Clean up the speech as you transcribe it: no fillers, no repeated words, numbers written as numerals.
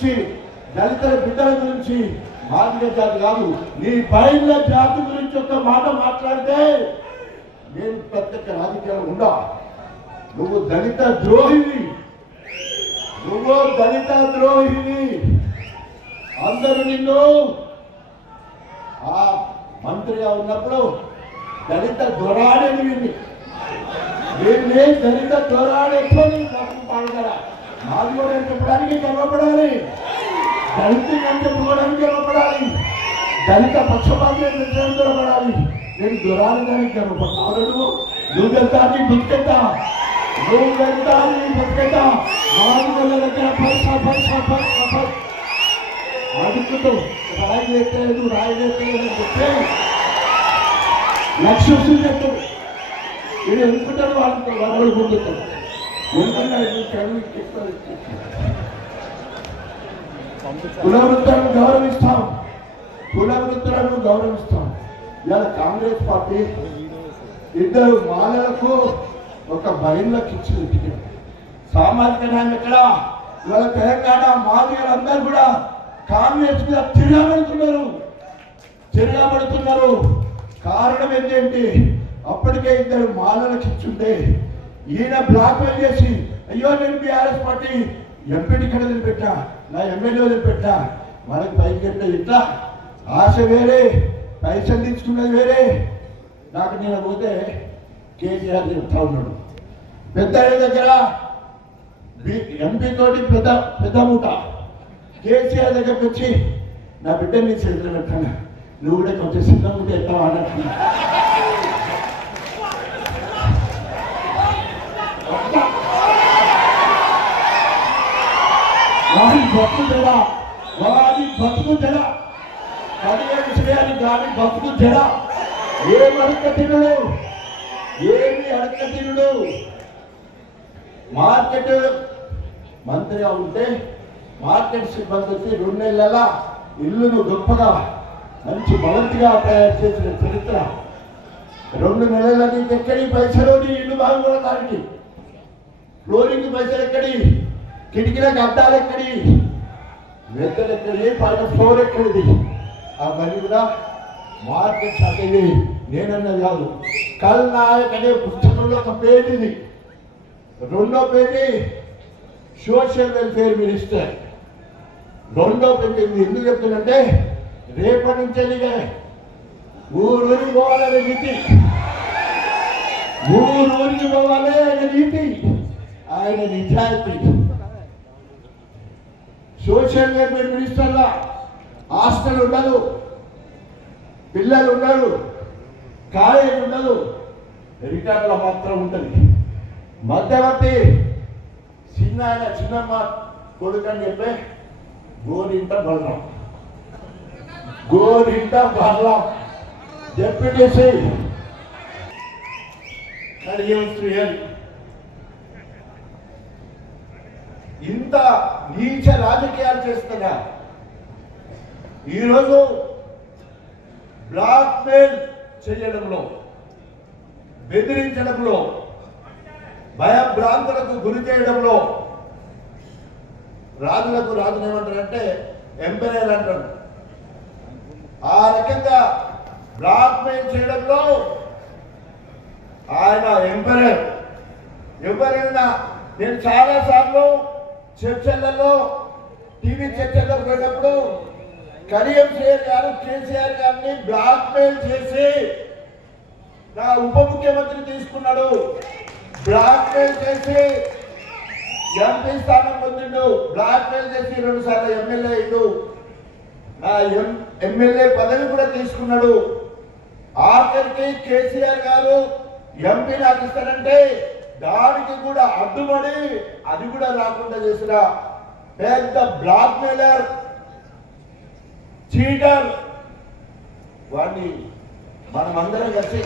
గురించి, దళితుల బిడ్డల గురించి, మాదిగ జాతి కాదు నీ బయళ్ళ జాతి గురించి ఒక మాట మాట్లాడితే నేను ప్రత్యేక రాజకీయాలు ఉండా. నువ్వు దళిత ద్రోహివి, నువ్వు దళిత ద్రోహివి. అందరూ నిన్ను ఆ మంత్రిగా ఉన్నప్పుడు దళిత దొరాడని వీడిని దళిత దొరాడెట్లో తప్పు పాడగల మాదిగోడు అని చెప్పడానికి గర్వపడాలి, దళితులు అని చెప్పుకోవడానికి గర్వపడాలి, దళిత పక్షపాతం గర్వపడాలి. నేను దొరాడడానికి గర్వపడతాను. నువ్వు వెళ్తా నీ బుద్ధెత్తా, నువ్వు వెళ్తా నీ బుద్ధెత్తా. మాదిగోళ్ళ దగ్గర పైసా పైసా పైసా పైసా అడుగుతూ రాయి లేకపోలేదు, రాయి లేకపోలేదు అని చెప్తే లక్ష్యం చెప్తాడు. వీడు ఎందుకుంటారు వాళ్ళతో వాళ్ళు పొందుతారు. కుల వృత్తులను గౌరవిస్తాం, కుల వృత్తులను గౌరవిస్తాం. ఇవాళ కాంగ్రెస్ పార్టీ ఇద్దరు మాలలకు ఒక బహిర్లకు ఇచ్చింది టికెట్. సామాజిక న్యాయం ఎక్కడ? ఇవాళ తెలంగాణ మాదిగలందరూ కూడా కాంగ్రెస్ మీద తిరగబడుతున్నారు. కారణం ఏంటంటే అప్పటికే ఇద్దరు మాలలకు ఇచ్చుంటే ఈయన బ్లాక్ మెయిల్ చేసి అయ్యో నేను బీఆర్ఎస్ పార్టీ ఎంపీ టికెట్ వదిలిపెట్టా, నా ఎమ్మెల్యే వదిలిపెట్టా, మనకి పైకి చెప్తే ఇట్లా ఆశ వేరే, పైసలు తీసుకున్నది వేరే. నాకు నేను పోతే కేసీఆర్ చెప్తా ఉన్నాడు పెద్ద దగ్గర ఎంపీ తోటి పెద్ద మూట. కేసీఆర్ దగ్గరకు వచ్చి నా బిడ్డ నీ చేతులు పెట్టాను, నువ్వు కూడా కొంచెం సిద్ధం ఉంటే ఎట్లా అన్నట్టు. వాడి బతుకు జడ, వాడి బతుకు జడ, కడిగే విషయాన్ని దాని బతుకు జడ. ఏమి అడకతినుడు, ఏమి అడకతినుడు. మార్కెట్ మంత్రిగా ఉంటే మార్కెట్ సిబ్బంది వచ్చి 2 నెలల ఇల్లును గొప్పగా మంచి భవంతిగా తయారు చేసిన చరిత్ర. 2 నెలల నీకు ఎక్కడి పైసలు, నీ ఇల్లు బాగుపడడానికి ఫ్లోరింగ్ పైసలు ఎక్కడి, కిటికీలకు అద్దాలు ఎక్కడి, వెద్దలు ఎక్కడి, పైన ఫ్లోర్ ఎక్కడిది. అవన్నీ కూడా మార్కెట్ శాఖది. నేనన్నది కాదు, కల్ నాయక్ అనే పుస్తకంలో ఒక పేజీది. 2వ పేజీ సోషల్ వెల్ఫేర్ మినిస్టర్. 2వ పేజీ ఎందుకు చెప్తున్నంటే రేపటి నుంచి ఊరూరికి పోవాలనే నీతి, ఊరూరికి పోవాలి అనే నీతి, ఆయన నిజాయితీ. సోషల్ వెల్ఫేర్ మినిస్టర్లా హాస్టల్ ఉండదు, పిల్లలు ఉండరు, కాలేజ్ ఉండదు, రిటర్న్లో మాత్రం ఉంటుంది. మధ్యవర్తి చిన్నమ్మ కొడుకని చెప్పే గోరింట బలరాం, గోరింట బలరాం డిప్యూటీసీ ఇంత నీచ రాజకీయాలు చేస్తున్నా. ఈరోజు బ్లాక్ మెయిల్ చేయడంలో, బెదిరించడంలో, భయభ్రాంతులకు గురి చేయడంలో రాజులకు రాజులు ఏమంటారంటే ఎంపైర్ అంటారు. ఆ రకంగా బ్లాక్ మెయిల్ చేయడంలో ఆయన ఎంపైర్. ఎవరైనా నేను చాలా సార్లు చర్చలలో, టీవీ చర్చల్లో పోయినప్పుడు కడియం శ్రీహరి గారు కేసీఆర్ గారిని బ్లాక్ మెయిల్ చేసి నా ఉప ముఖ్యమంత్రి తీసుకున్నాడు, బ్లాక్ మెయిల్ చేసి ఎంపీ స్థానం పొందిండు, బ్లాక్ మెయిల్ చేసి 2 సార్లు ఎమ్మెల్యే అయ్యిండు, నా ఎమ్మెల్యే పదవి కూడా తీసుకున్నాడు. ఆఖరికి కేసీఆర్ గారు ఎంపీ నాకు ఇస్తానంటే దానికి కూడా అడ్డుపడి అది కూడా రాకుండా చేసిన పెద్ద బ్లాక్ మెయిలర్, చీటర్. వాడిని మనమందరం కలిసి